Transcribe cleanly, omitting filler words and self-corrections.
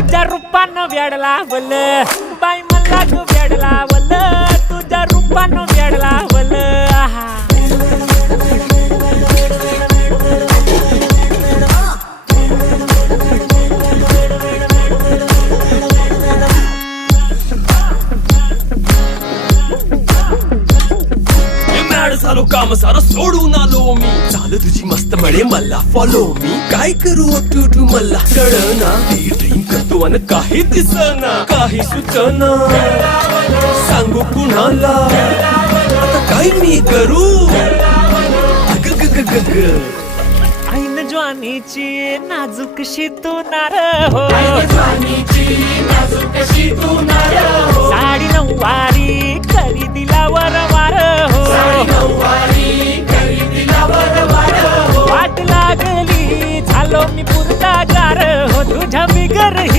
तुझ्या रूपानं वेडला वल बाई मला तू वेडला वल तुझ्या रूपानं वेडला वल आहा झालो काम सारं सोडून आलो मी चाल तुझी मस्त म्हणे मला फॉलो मी काय करू टू मला कळना ड्रीम करतो आणि काही दिसना काही सुचना सांगू कुणाला आता काय मी करू ऐन ज्वानीची नाजूकशी तू नार हो साडी नऊवारी करी दिला वरवार हो वाट लागली झालो मी पुरता गार हो तुझ्या बिगर ही